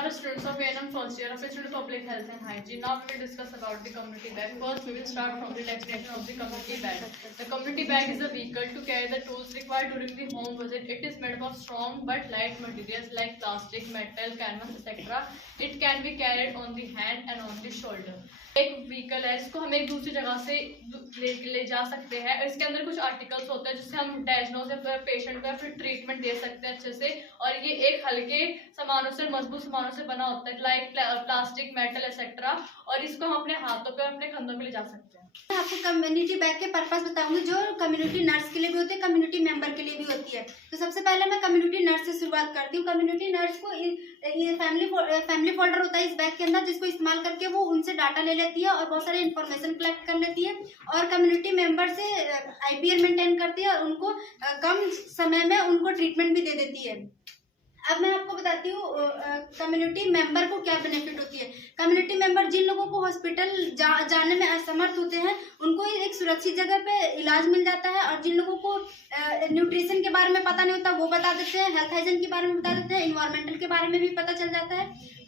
are the students of A&M first year of Institute of Public Health and Hygiene. Now we will discuss about the community bag. First, we will start from the definition of the community bag. The community bag is a vehicle to carry the tools required during the home visit. It is made up of strong but light materials like plastic, metal, canvas, etc. It can be carried on the hand and on the shoulder. एक vehicle है, इसको हम एक दूसरी जगह से ले जा सकते हैं। इसके अंदर कुछ आर्टिकल्स होते हैं जिससे हम डायग्नोज या पेशेंट का फिर ट्रीटमेंट दे सकते हैं अच्छे से। और ये एक हल्के सामानों से, मजबूत सामानों से बना होता है लाइक प्लास्टिक, मेटल एक्सेट्रा। और इसको हम अपने हाथों पे, अपने कंधों में ले जा सकते हैं। मैं आपको कम्युनिटी बैग के पर्पस बताऊंगी जो कम्युनिटी नर्स के लिए भी होते हैं, कम्युनिटी मेंबर के लिए भी होती है। तो सबसे पहले मैं कम्युनिटी नर्स से शुरुआत करती हूँ। कम्युनिटी नर्स को ये फैमिली फोल्डर होता है इस बैग के अंदर, जिसको इस्तेमाल करके वो उनसे डाटा ले लेती है और बहुत सारे इन्फॉर्मेशन कलेक्ट कर लेती है और कम्युनिटी मेंबर से IPR मेंटेन करती है और उनको कम समय में उनको ट्रीटमेंट भी दे देती है। अब मैं आपको बताती हूँ कम्युनिटी मेंबर को क्या बेनिफिट होती है। कम्युनिटी मेंबर जिन लोगों को हॉस्पिटल जाने में असमर्थ होते हैं उनको एक सुरक्षित जगह पे इलाज मिल जाता है। और जिन लोगों को न्यूट्रिशन के बारे में पता नहीं होता वो बता देते हैं, हेल्थ हाइजीन के बारे में बता देते हैं, इन्वायरमेंटल के बारे में भी पता चल जाता है।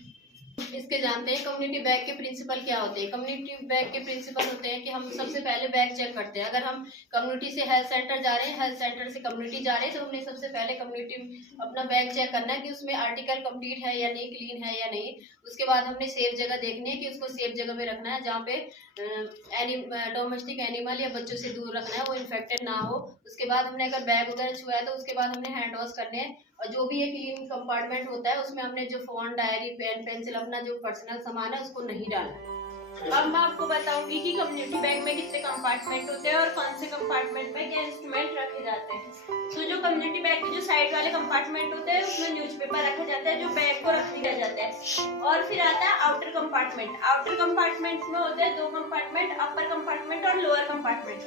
इसके जानते हैं कम्युनिटी बैग के प्रिंसिपल क्या होते हैं। कम्युनिटी बैग के प्रिंसिपल होते हैं कि हम सबसे पहले बैग चेक करते हैं। अगर हम कम्युनिटी से हेल्थ सेंटर जा रहे हैं, हेल्थ सेंटर से कम्युनिटी जा रहे हैं, तो हमने सबसे पहले कम्युनिटी अपना बैग चेक करना है कि उसमें आर्टिकल कंप्लीट है या नहीं, क्लीन है या नहीं। उसके बाद हमने सेफ जगह देखनी है कि उसको सेफ जगह में रखना है जहाँ पे डोमेस्टिक एनिमल या बच्चों से दूर रखना है, वो इन्फेक्टेड ना हो। उसके बाद हमने अगर बैग वगैरह छुआ है तो उसके बाद हमने हैंड वॉश करने हैं। और जो भी एक क्लीन कंपार्टमेंट होता है उसमें हमने जो फोन, डायरी, पेन, पेंसिल, अपना जो पर्सनल सामान है उसको नहीं डालना। अब मैं आपको बताऊंगी कि कम्युनिटी बैग में कितने कंपार्टमेंट होते हैं और कौन से कंपार्टमेंट में क्या इंस्ट्रूमेंट रखे जाते हैं। तो जो कम्युनिटी बैग के जो साइड वाले कंपार्टमेंट होते हैं उसमें न्यूज़पेपर रखा जाता है जो बैग को रख दिया जाता है। और फिर आता है आउटर कंपार्टमेंट। आउटर कंपार्टमेंट में होते हैं 2 कंपार्टमेंट, अपर कंपार्टमेंट और लोअर कंपार्टमेंट।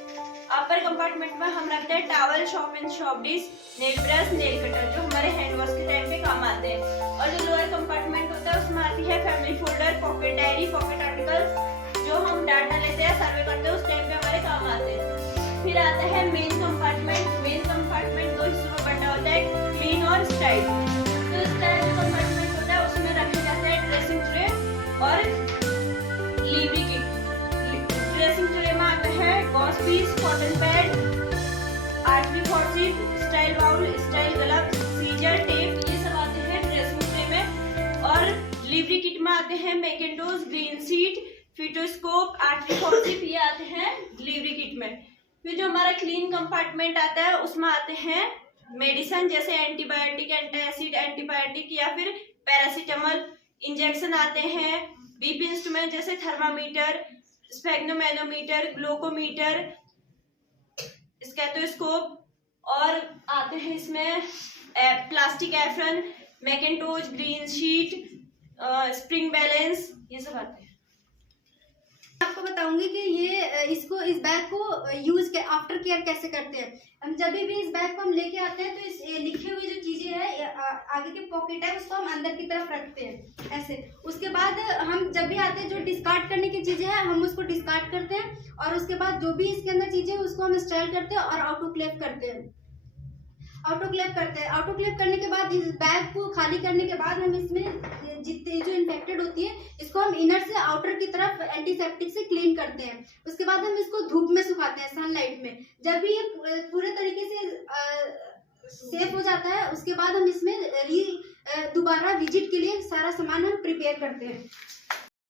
अपर कंपार्टमेंट में हम रखते हैं towel, shop and shop dish, nail brush, nail cutter जो हमारे हैंड वॉश के टाइम पे काम आते हैं। और जो लोअर कंपार्टमेंट होता है उसमें आती है family folder, pocket diary, pocket articles जो हम डाटा लेते हैं, सर्वे करते हैं, उस टाइम पे हमारे काम आते हैं। फिर आता है मेन कंपार्टमेंट। मेन कंपार्टमेंट 2 हिस्सों में बंटा होता है, क्लीन और स्टाइल। तो स्टाइल कंपार्टमेंट होता है उसमें रखे जाते हैं ड्रेसिंग ट्रे और लिवरी किट। ड्रेसिंग ट्रे में आता है gauze piece, cotton pad, artery forceps, sterile bowl, sterile gloves, scissor, tape, ये सब आते हैं ड्रेसिंग ट्रे में। और लिवरी किट में आते हैं मैकेंटोस, ग्रीन सीट, फिटोस्कोप, आर्टरी फॉर्सिप, ये आते हैं डिलीवरी किट में। फिर जो हमारा क्लीन कंपार्टमेंट आता है उसमें आते हैं मेडिसिन जैसे एंटीबायोटिक, एंटासिड, एंटीबायोटिक या फिर पैरासीटामोल। इंजेक्शन आते हैं, बीपी इंस्ट्रूमेंट जैसे थर्मामीटर, स्फेग्नोमेनोमीटर, ग्लूकोमीटर, स्टेथोस्कोप। और आते हैं इसमें plastic apron, mackintosh, green sheet, spring balance, ये सब आते हैं। आपको बताऊंगी कि इस बैग को यूज के आफ्टर केयर कैसे करते हैं। हम जब भी इस बैग को हम लेके आते हैं तो इस लिखे हुए जो चीजें है आगे के पॉकेट है उसको हम अंदर की तरफ रखते हैं ऐसे। उसके बाद हम जब भी आते हैं जो डिस्कार्ड करने की चीजें हैं हम उसको डिस्कार्ड करते हैं और उसके बाद जो भी इसके अंदर चीजें उसको हम स्टाइल करते हैं और ऑटोक्लेव करते हैं। ऑटोक्लेव करने के बाद इस बैग को खाली करने के बाद हम इसमें जितने जो इन्फेक्टेड होती है इसको हम इनर से आउटर की तरफ एंटीसेप्टिक से क्लीन करते हैं। उसके बाद हम इसको धूप में सुखाते हैं, सनलाइट में। जब भी ये पूरे तरीके से सेफ हो जाता है उसके बाद हम इसमें दोबारा विजिट के लिए सारा सामान हम प्रिपेयर करते हैं।